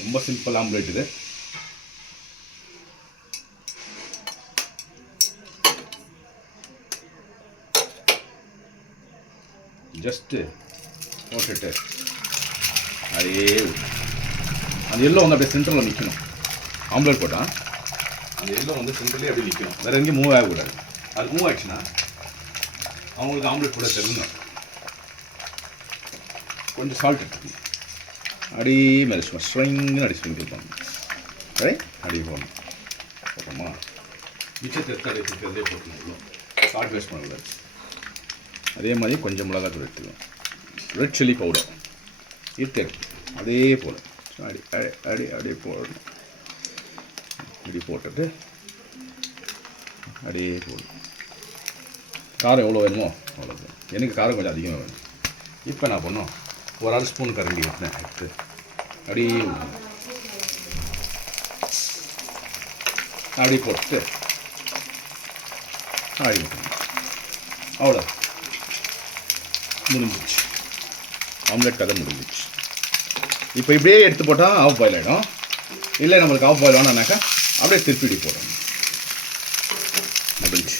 ரொம்ப simple omelette இது. Just போட்டுட்டு அதே அந்த எல்லோ வந்து அப்படியே சென்டரில் நிற்கணும். ஆம்லேட் போட்டால் அந்த எல்லோ வந்து சென்டர்லேயே அப்படியே நிற்கணும், வேறு எங்கேயும் மூவ் ஆகக்கூடாது. அது மூவ் ஆகிடுச்சுன்னா அவங்களுக்கு ஆம்லேட் போட தெரியும். கொஞ்சம் சால்ட் எடுத்துக்கணும். அடி மேலே சும்மா ஸ்ட்ரிங்னு அடி ஸ்ப்ரிங்கிள் பண்ணணும். அடி போடணும். போட்டோமா மிச்சத்தை எடுத்து அடி இருக்கிறதே போட்டுக்கணும். சால்ட் வேஸ்ட் பண்ணக்கூடாது. அதே மாதிரி கொஞ்சம் மிளகாத்தூள் எடுத்துக்கலாம். ரெட் சில்லி பவுடர் இருக்கு. அதே போல் அடி அடி அடி போடணும். இப்படி போட்டுட்டு அப்படியே போடணும். காரம் எவ்வளோ வேணுமோ அவ்வளோ. எனக்கு காரம் கொஞ்சம் அதிகமாக வேணும். இப்போ நான் பண்ணோம் ஒரு 1/2 ஸ்பூன் கரண்டி ஊற்றினேன் எடுத்து அப்படியே அப்படி போட்டு அப்படி அவ்வளோ முடிஞ்சிச்சு. ஆம்லெட் கதை முடிஞ்சிச்சு. இப்போ இப்படியே எடுத்து போட்டால் ஆஃப் பாயில் ஆகிடும். இல்லை நம்மளுக்கு ஆஃப் பாயில் வேணான்னாக்கா அப்படியே திருப்பிடி போடணும். முடிஞ்சு.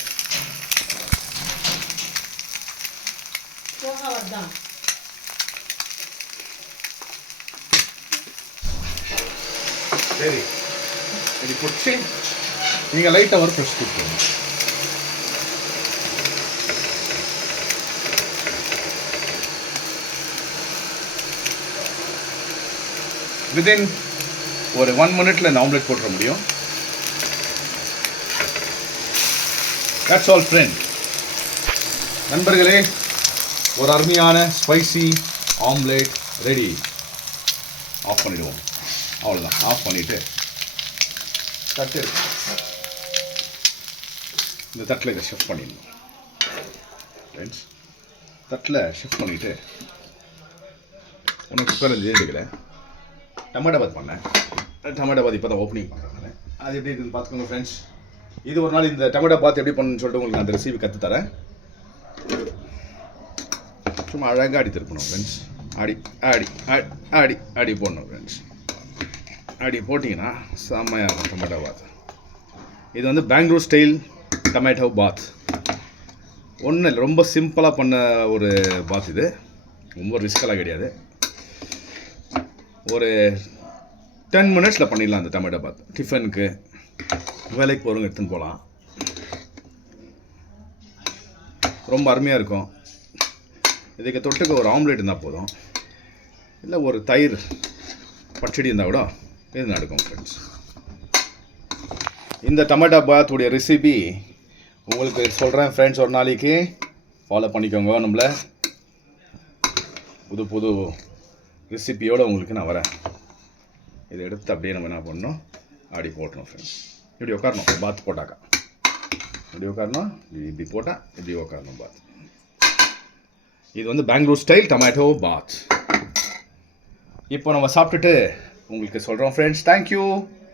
சரி இப்படி பிடிச்சி நீங்கள் லைட்டாக ஒரு ஃப்ரெஷ் கொடுத்துருங்க. வித்தின் ஒரு 1 மினிட்ல இந்த ஆம்லெட் போட்டுற முடியும். That's all friend. நண்பர்களே, ஒரு அருமையான ஸ்பைசி ஆம்லெட் ரெடி. ஆஃப் பண்ணிடுவோம். அவ்வளோதான். ஆஃப் பண்ணிவிட்டு தட்டு இந்த தட்டில் இதை ஷிஃப்ட் பண்ணிடணும் ஃப்ரெண்ட்ஸ். தட்டில் ஷிஃப்ட் பண்ணிவிட்டு ஒன்றும் குக்கரில் எடுக்கலை, டமாட்டோ பாத் பண்ணேன். டமாட்டோ பாத் இப்போ தான் ஓப்பனிங் பண்ணுறேன். அது எப்படி இருக்குதுன்னு பார்த்துக்கோங்க ஃப்ரெண்ட்ஸ். இது ஒரு நாள் இந்த டமாட்டோ பாத் எப்படி பண்ணணும்னு சொல்லிட்டு உங்களுக்கு நான் அந்த ரெசிபி கற்றுத்தரேன். சும்மா அழகாக அடி திருப்பணும் ஃப்ரெண்ட்ஸ். அடி அடி அடி அடி போடணும் ஃப்ரெண்ட்ஸ். அடி போட்டிங்கன்னா செம்மையாக இருக்கும் டொமேட்டோ பாத். இது வந்து பெங்களூர் ஸ்டைல் டொமேட்டோ பாத். ஒன்றும் இல்லை, ரொம்ப சிம்பிளாக பண்ண ஒரு பாத். இது ரொம்ப ரிஸ்கெல்லாம் கிடையாது. ஒரு 10 மினிட்ஸில் பண்ணிடலாம் அந்த டொமேட்டோ பாத். டிஃபனுக்கு வேலைக்கு போகிறவங்க எடுத்துன்னு போகலாம். ரொம்ப அருமையாக இருக்கும். இதுக்கு தொட்டுக்க ஒரு ஆம்லேட் இருந்தால் போதும், இல்லை ஒரு தயிர் பச்சடி இருந்தால் கூட இது நடக்கும் ஃப்ரெண்ட்ஸ். இந்த டொமேட்டோ பாத்துடைய ரெசிபி உங்களுக்கு சொல்கிறேன் ஃப்ரெண்ட்ஸ். ஒரு நாளைக்கு ஃபாலோ பண்ணிக்கோங்க. நம்மளை புது புது ரெசிபியோடு உங்களுக்கு நான் வரேன். இதை எடுத்து அப்படியே நம்ம என்ன பண்ணணும், அப்படி போட்டணும் ஃப்ரெண்ட்ஸ். இப்படி உட்காரணும் பாத் போட்டாக்கா. இப்படி உட்காரணும், இப்படி போட்டால் இப்படி உட்காரணும் பாத். இது வந்து பெங்களூர் ஸ்டைல் டொமேட்டோ பாத். இப்போ நம்ம சாப்பிட்டுட்டு உங்களுக்கு சொல்கிறோம் ஃப்ரெண்ட்ஸ். தேங்க்யூ.